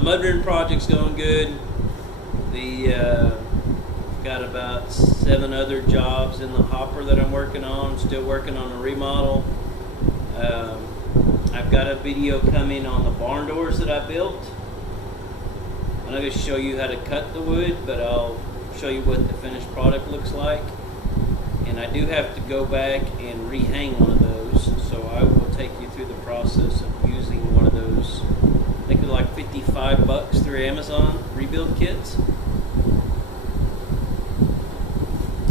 the mudroom project's going good. The got about 7 other jobs in the hopper that I'm working on. Still working on a remodel. I've got a video coming on the barn doors that I built. I'm not going to show you how to cut the wood, but I'll show you what the finished product looks like. And I do have to go back and rehang one of those, so I will take you through the process of using one of those. I think they're like $55 through Amazon rebuild kits.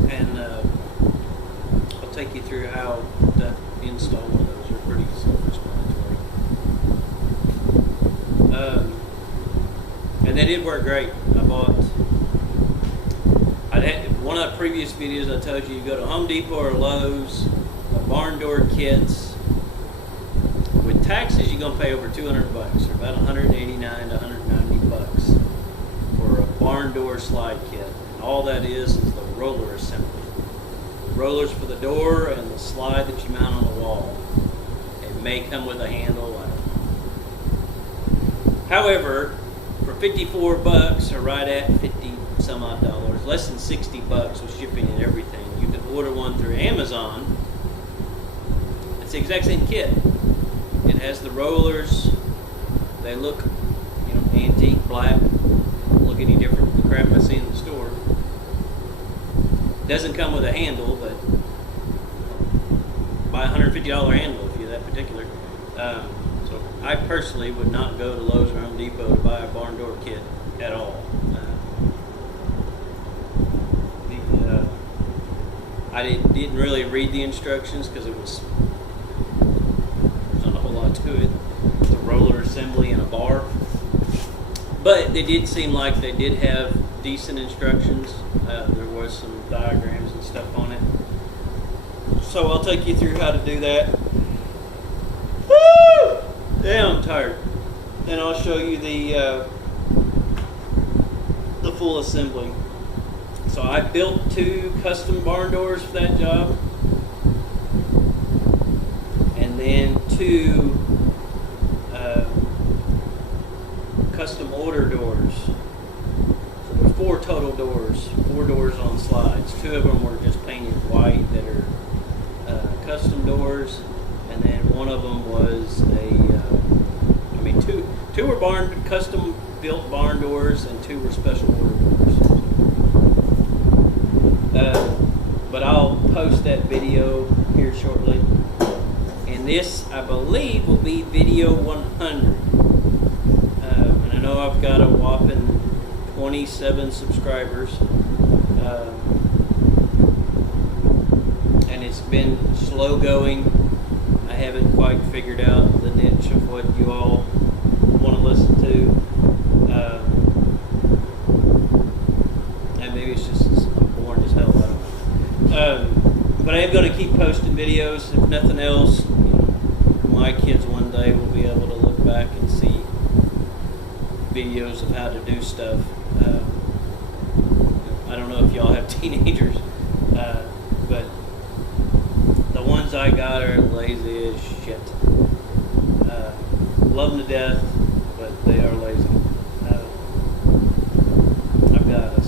And I'll take you through how to install one of those. They're pretty self-explanatory. And they did work great. I had one of the previous videos I told you go to Home Depot or Lowe's, barn door kits. With taxes, you're gonna pay over $200 or about $189 to $190 for a barn door slide kit. And all that is the roller assembly. Rollers for the door and the slide that you mount on the wall. It may come with a handle. I don't know. However, for $54 or right at 50 some odd dollars, less than $60 with shipping and everything, you can order one through Amazon. It's the exact same kit. It has the rollers. They look, antique black. Don't look any different from the crap I see in the store. Doesn't come with a handle, but buy a $150 handle if you're that particular. So I personally would not go to Lowe's or Home Depot to buy a barn door kit at all. I didn't really read the instructions because there's not a whole lot to it. It's a roller assembly and a bar. But they did seem like they did have decent instructions. There was some diagrams and stuff on it. So I'll take you through how to do that. Woo! Damn, I'm tired. Then I'll show you the full assembly. So I built 2 custom barn doors for that job, and then 2 custom order doors. So there's 4 total doors, 4 doors on slides. 2 of them were just painted white that are custom doors, and then one of them was two were custom built barn doors, and 2 were special order doors. But I'll post that video here shortly. And this, I believe, will be video 100. And I know I've got a whopping 27 subscribers. And it's been slow going. I haven't quite figured out the niche of what you all want to listen to. And maybe it's just boring as hell, I don't know. But I am going to keep posting videos. If nothing else, my kids one day will be able to look back and see videos of how to do stuff. I don't know if y'all have teenagers, but the ones I got are lazy as shit. Love them to death, but they are lazy. I've got a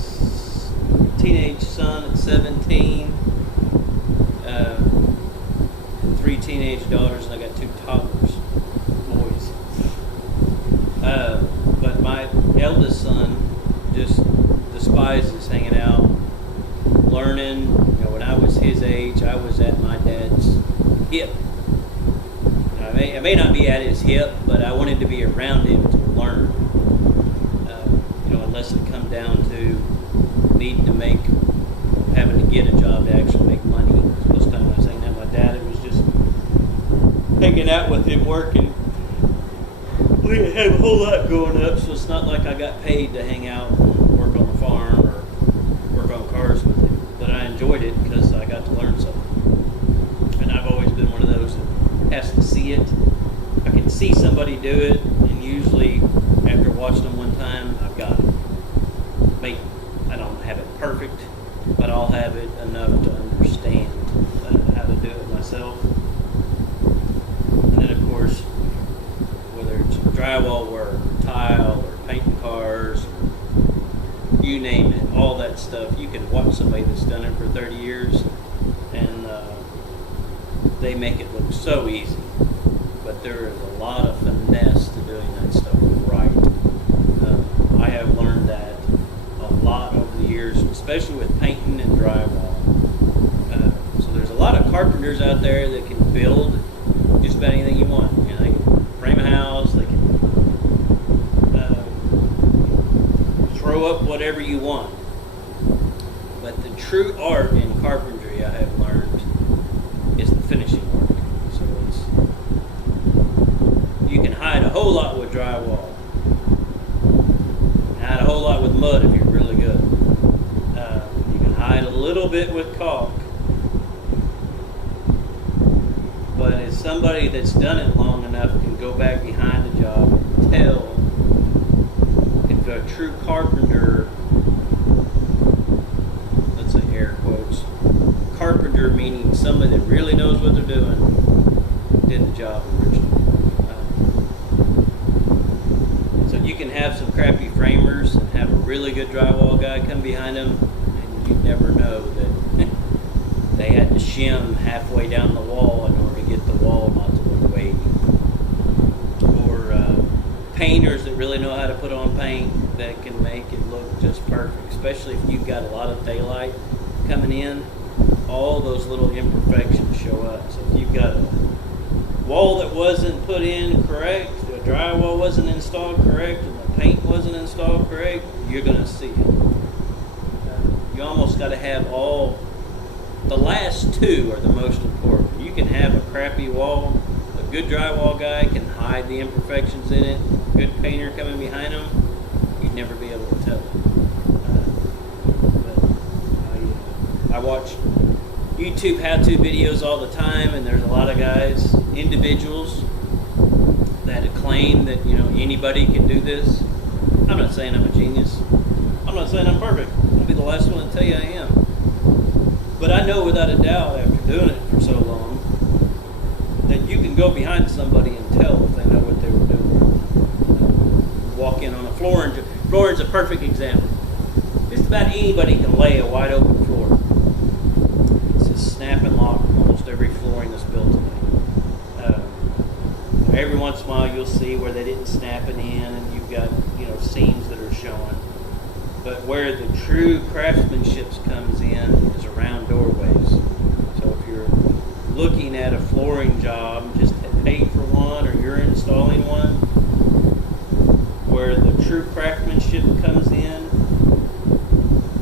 teenage son at 17, and 3 teenage daughters, and I got 2 toddlers, boys. But my eldest son just despises hanging out, learning. When I was his age, I was at my dad's hip. I may not be at his hip, but I wanted to be around him to learn. Unless it come down to needing to having to get a job to actually make money. Most of the time I was hanging out with my dad, it was just hanging out with him working. We didn't have a whole lot growing up, so it's not like I got paid to hang out and work on the farm or work on cars with him. But I enjoyed it because I got to learn something. And I've always been one of those that has to see it. I can see somebody do it, and usually after watching them one time, I've got it. I don't have it perfect, but I'll have it enough to understand how to do it myself. And then, of course, whether it's drywall work, or tile, or painting cars, you name it, all that stuff. You can watch somebody that's done it for 30 years and they make it look so easy. But there is a lot of finesse to doing that stuff right. I have learned that a lot over the years, especially with painting and drywall. So there's a lot of carpenters out there that can build just about anything you want. You know, they can frame a house, they can throw up whatever you want. But the true art in carpentry, I have learned, is the finishing work. So you can hide a whole lot with drywall. You can hide a whole lot with mud if you're really good. You can hide a little bit with caulk. But as somebody that's done it long enough can go back behind the job and tell if a true carpenter, let's say air quotes, carpenter meaning somebody that really knows what they're doing, did the job originally. So you can have some crappy framers and have a really good drywall guy come behind them, and you never know that they had to shim halfway down the wall in order to get the wall not to look weighty. Or painters that really know how to put on paint that can make it look just perfect, especially if you've got a lot of daylight coming in. All those little imperfections show up. So if you've got a wall that wasn't put in correct, the drywall wasn't installed correct, and the paint wasn't installed correct, you're going to see it. You almost got to have all. The last two are the most important. You can have a crappy wall. A good drywall guy can hide the imperfections in it. A good painter coming behind him, you'd never be able to tell. I watch YouTube how-to videos all the time, and there's a lot of guys, individuals, that claim that anybody can do this. I'm not saying I'm a genius. I'm not saying I'm perfect. I'll be the last one to tell you I am. But I know without a doubt, after doing it for so long, that you can go behind somebody and tell if they know what they were doing. Walk in on a flooring. Flooring's a perfect example. Just about anybody can lay a wide open floor. It's a snap and lock almost every flooring that's built today. Every once in a while you'll see where they didn't snap it in, and you've got seams that are showing. But where the true craftsmanship comes in is around doorways. So if you're looking at a flooring job, just paid for one, or you're installing one, where the true craftsmanship comes in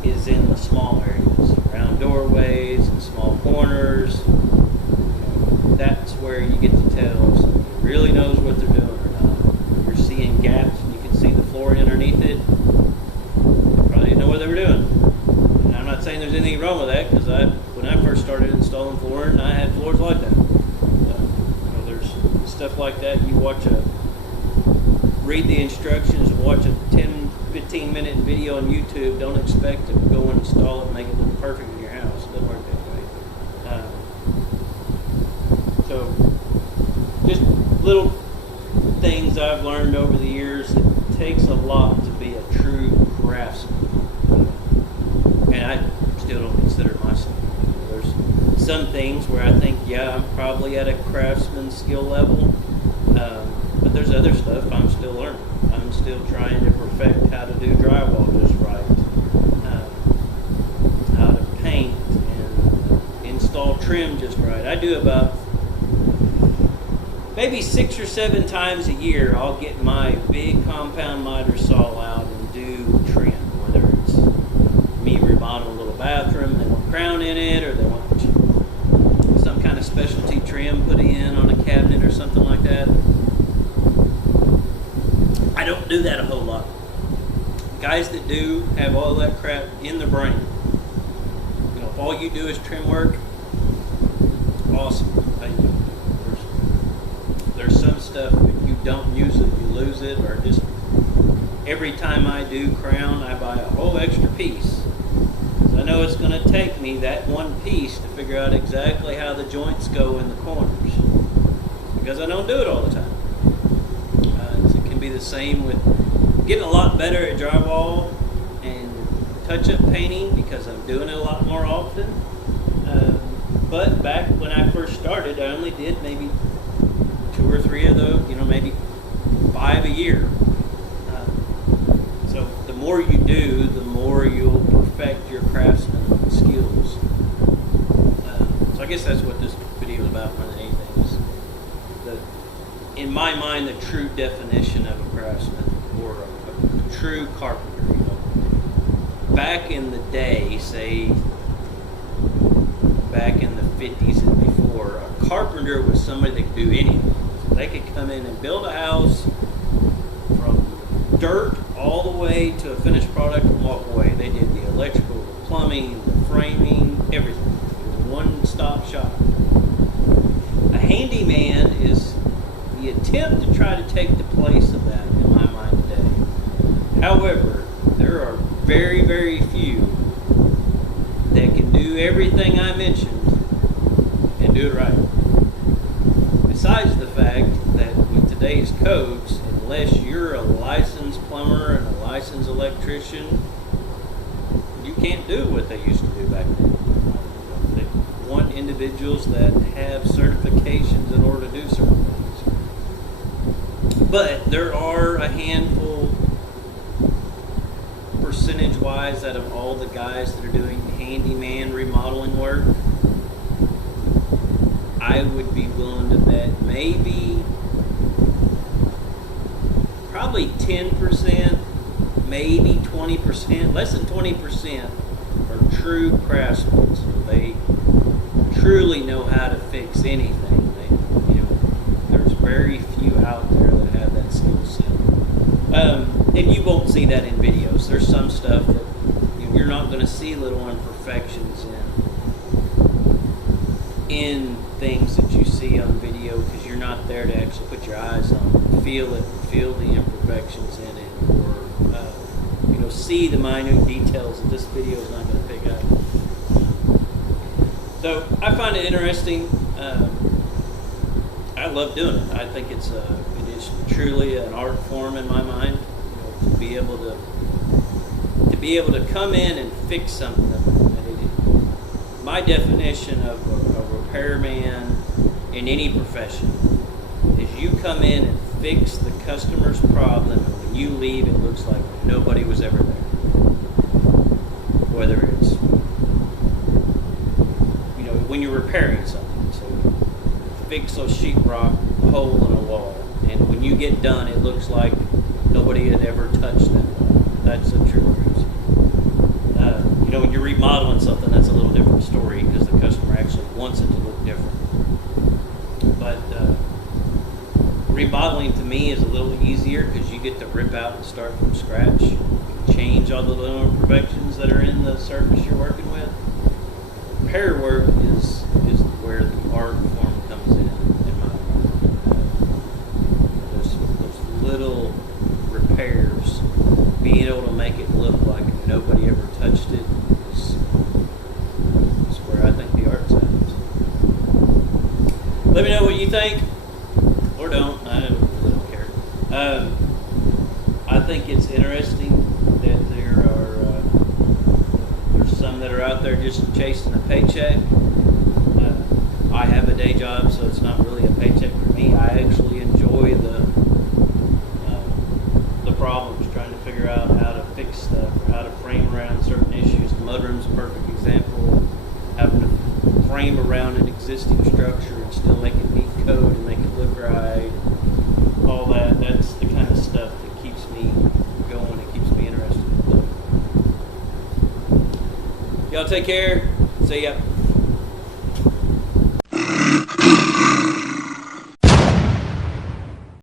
is in the small areas, around doorways and small corners. That's where you get to tell if somebody really knows what they're doing or not. If you're seeing gaps and you can see the flooring underneath it, know what they were doing. And I'm not saying there's anything wrong with that, because when I first started installing flooring, I had floors like that. There's stuff like that. You read the instructions, watch a 10-15 minute video on YouTube. Don't expect to go and install it and make it look perfect in your house. It doesn't work that way. So just little things I've learned over the years. It takes a lot to be a true craftsman. And I still don't consider myself. There's some things where I think, I'm probably at a craftsman skill level. But there's other stuff I'm still learning. I'm still trying to perfect how to do drywall just right. How to paint and install trim just right. I do about maybe 6 or 7 times a year, I'll get my big compound miter saw out and do trim. Whether it's me remodel a little bathroom, they want crown in it, or they want some kind of specialty trim put in on a cabinet or something like that. I don't do that a whole lot. Guys that do have all that crap in their brain. If all you do is trim work, awesome. There's some stuff, if you don't use it, you lose it, or just every time I do crown, I buy a whole extra piece. So I know it's going to take me that one piece to figure out exactly how the joints go in the corners, because I don't do it all the time. It can be the same with getting a lot better at drywall and touch-up painting because I'm doing it a lot more often. But back when I first started, I only did maybe 2 or 3 of those, maybe 5 a year. So the more you do, the more you'll perfect your craftsman skills. So I guess that's what this video is about more than anything. Is in my mind, the true definition of a craftsman or a true carpenter. Back in the day, say back in the 50s and before, a carpenter was somebody that could do anything. So they could come in and build a house from dirt all the way to a finished product and walk away. They did the electrical, the plumbing, the framing, everything. It was a one-stop shop. A handyman is the attempt to try to take the place of that in my mind today. However, there are very, very few that can do everything I mentioned and do it right. Besides the fact that with today's codes, unless you're a licensed plumber and a licensed electrician, you can't do what they used to do back then. They want individuals that have certifications in order to do certain things. But there are a handful, percentage-wise, out of all the guys that are doing handyman remodeling work, I would be willing to bet probably 10%, maybe 20%, less than 20% are true craftsmen. So they truly know how to fix anything. There's very few out there that have that skill set. And you won't see that in videos. There's some stuff that you're not going to see little imperfections in things that you see on video because you're not there to actually put your eyes on, feel it, feel the imperfections in it, or see the minute details that this video is not going to pick up. So I find it interesting. I love doing it. I think it is truly an art form in my mind. To be able to come in and fix something. My definition of a repairman in any profession is you come in and fix the customer's problem, and when you leave, it looks like nobody was ever there. Whether it's when you're repairing something, so fix a sheetrock hole in a wall, and when you get done, it looks like nobody had ever touched that wall. That's a true craftsman. When you're remodeling something, that's a little different story because the customer actually wants it to look different. But remodeling to me is a little easier because you get to rip out and start from scratch, change all the little imperfections that are in the surface you're working with. Repair work is where the art form comes in my mind. Those little repairs, being able to make it look like nobody ever touched it is where I think the art's at. Let me know what you think, or don't. I really don't care. I think it's interesting that there's some that are out there just chasing a paycheck. I have a day job, so it's not really a paycheck for me. I actually enjoy the problems, trying to figure out how to fix stuff, or how to frame around certain issues. The mudroom's a perfect example. Having to frame around an existing structure and still make it meet code and make it look right. All that. That's the kind of stuff that keeps me going and keeps me interested. Y'all take care. See ya.